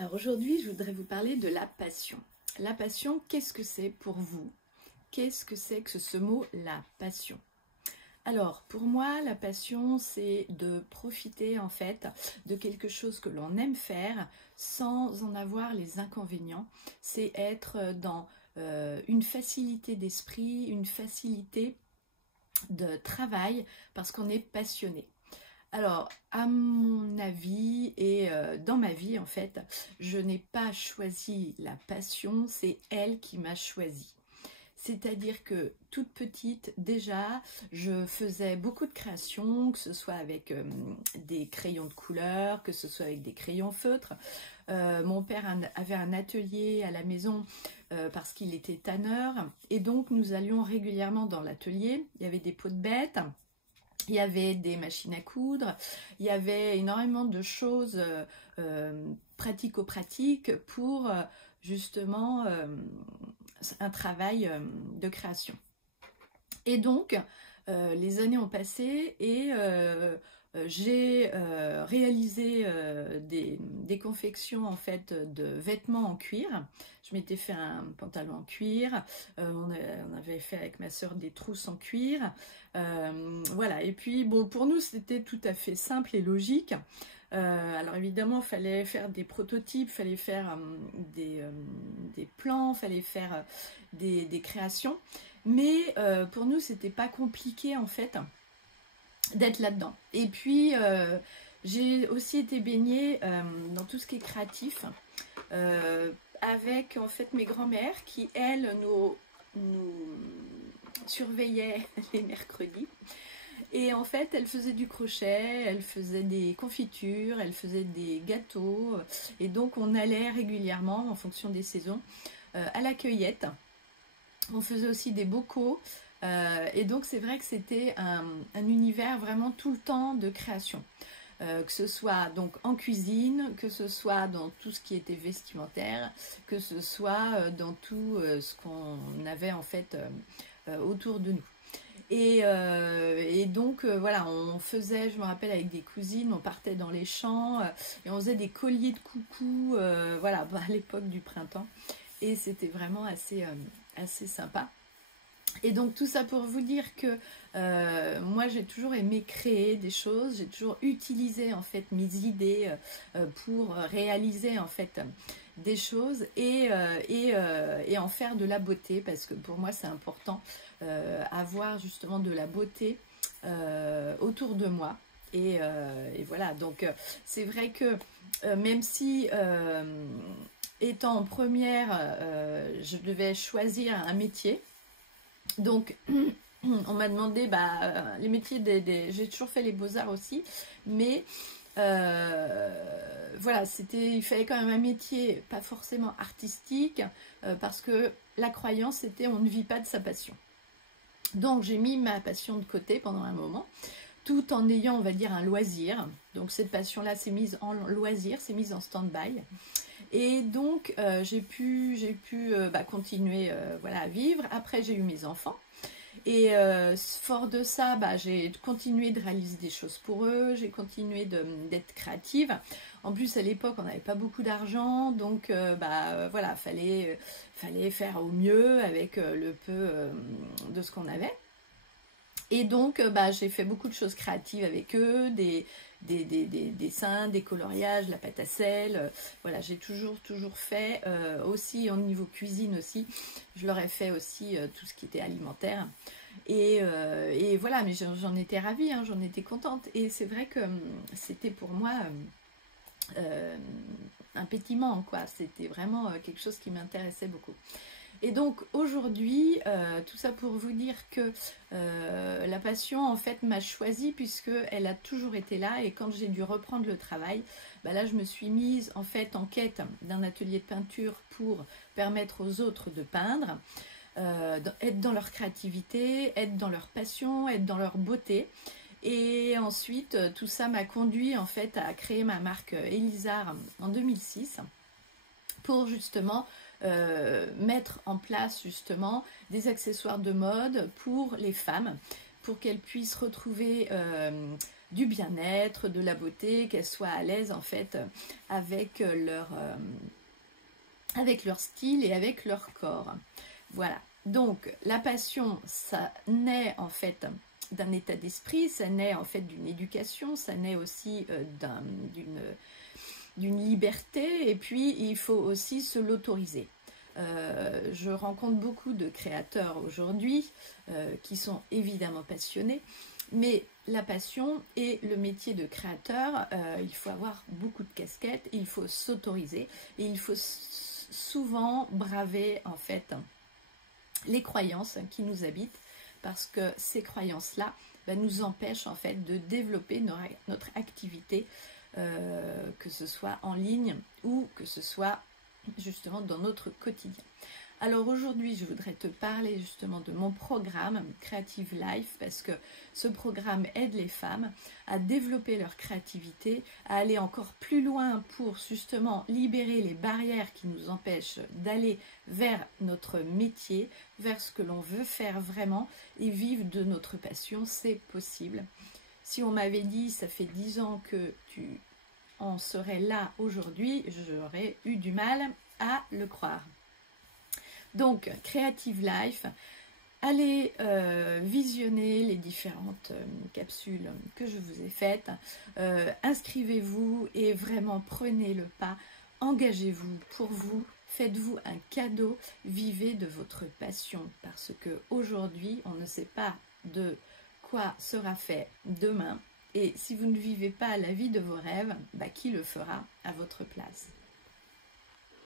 Alors aujourd'hui, je voudrais vous parler de la passion. La passion, qu'est-ce que c'est pour vous? Qu'est-ce que c'est que ce mot, la passion? Alors, pour moi, la passion, c'est de profiter en fait de quelque chose que l'on aime faire sans en avoir les inconvénients. C'est être dans une facilité d'esprit, une facilité de travail parce qu'on est passionné. Alors, à mon avis et dans ma vie, en fait, je n'ai pas choisi la passion, c'est elle qui m'a choisi. C'est-à-dire que toute petite, déjà, je faisais beaucoup de créations, que ce soit avec des crayons de couleur, que ce soit avec des crayons feutres. Mon père avait un atelier à la maison parce qu'il était tanneur. Et donc, nous allions régulièrement dans l'atelier. Il y avait des pots de bêtes. Il y avait des machines à coudre, il y avait énormément de choses pratico-pratiques pour justement un travail de création. Et donc, les années ont passé et j'ai réalisé des confections en fait de vêtements en cuir. Je m'étais fait un pantalon en cuir, on avait fait avec ma soeur des trousses en cuir, voilà. Et puis bon, pour nous c'était tout à fait simple et logique. Alors évidemment, il fallait faire des prototypes, il fallait faire des plans, il fallait faire des créations. Mais pour nous, c'était pas compliqué en fait d'être là-dedans. Et puis, j'ai aussi été baignée dans tout ce qui est créatif, avec en fait mes grands-mères qui, elles, nous surveillaient les mercredis. Et en fait, elle faisait du crochet, elle faisait des confitures, elle faisait des gâteaux. Et donc, on allait régulièrement, en fonction des saisons, à la cueillette. On faisait aussi des bocaux. Et donc, c'est vrai que c'était un univers vraiment tout le temps de création. Que ce soit donc en cuisine, que ce soit dans tout ce qui était vestimentaire, que ce soit dans tout ce qu'on avait en fait autour de nous. Et donc voilà, on faisait, je me rappelle avec des cousines, on partait dans les champs et on faisait des colliers de coucou, voilà, à l'époque du printemps. Et c'était vraiment assez sympa. Et donc tout ça pour vous dire que moi j'ai toujours aimé créer des choses, j'ai toujours utilisé en fait mes idées pour réaliser en fait des choses et en faire de la beauté, parce que pour moi c'est important avoir justement de la beauté autour de moi. Et voilà, donc c'est vrai que même si étant en première, je devais choisir un métier. Donc, on m'a demandé, les métiers j'ai toujours fait les beaux-arts aussi, mais voilà, il fallait quand même un métier pas forcément artistique, parce que la croyance c'était on ne vit pas de sa passion. Donc, j'ai mis ma passion de côté pendant un moment, tout en ayant, on va dire, un loisir. Donc, cette passion-là s'est mise en loisir, s'est mise en stand-by. Et donc, j'ai pu continuer voilà, à vivre. Après, j'ai eu mes enfants. Et fort de ça, j'ai continué de réaliser des choses pour eux. J'ai continué d'être créative. En plus, à l'époque, on n'avait pas beaucoup d'argent. Donc, voilà, fallait faire au mieux avec le peu de ce qu'on avait. Et donc, j'ai fait beaucoup de choses créatives avec eux, des dessins, des coloriages, la pâte à sel. Voilà, j'ai toujours fait, aussi au niveau cuisine aussi, je leur ai fait aussi tout ce qui était alimentaire. Et voilà, mais j'en étais ravie, hein, j'en étais contente. Et c'est vrai que c'était pour moi un pétiment, quoi. C'était vraiment quelque chose qui m'intéressait beaucoup. Et donc aujourd'hui, tout ça pour vous dire que la passion en fait m'a choisie, puisque elle a toujours été là. Et quand j'ai dû reprendre le travail, là je me suis mise en fait en quête d'un atelier de peinture pour permettre aux autres de peindre, être dans leur créativité, être dans leur passion, être dans leur beauté. Et ensuite tout ça m'a conduit en fait à créer ma marque Elisar en 2006 pour justement mettre en place justement des accessoires de mode pour les femmes, pour qu'elles puissent retrouver du bien-être, de la beauté, qu'elles soient à l'aise en fait avec leur style et avec leur corps. Voilà. Donc la passion, ça naît en fait d'un état d'esprit, ça naît en fait d'une éducation, ça naît aussi d'une liberté, et puis il faut aussi se l'autoriser. Je rencontre beaucoup de créateurs aujourd'hui qui sont évidemment passionnés, mais la passion et le métier de créateur, il faut avoir beaucoup de casquettes, et il faut s'autoriser, et il faut souvent braver en fait les croyances qui nous habitent, parce que ces croyances-là nous empêchent en fait de développer notre activité, que ce soit en ligne ou que ce soit justement dans notre quotidien. Alors aujourd'hui, je voudrais te parler justement de mon programme Creative Life, parce que ce programme aide les femmes à développer leur créativité, à aller encore plus loin pour justement libérer les barrières qui nous empêchent d'aller vers notre métier, vers ce que l'on veut faire vraiment et vivre de notre passion. C'est possible. Si on m'avait dit, ça fait 10 ans que tu en serais là aujourd'hui, j'aurais eu du mal à le croire. Donc, Creative Life, allez visionner les différentes capsules que je vous ai faites, inscrivez-vous et vraiment prenez le pas, engagez-vous pour vous, faites-vous un cadeau, vivez de votre passion, parce que aujourd'hui on ne sait pas de quoi sera fait demain, et si vous ne vivez pas la vie de vos rêves, qui le fera à votre place?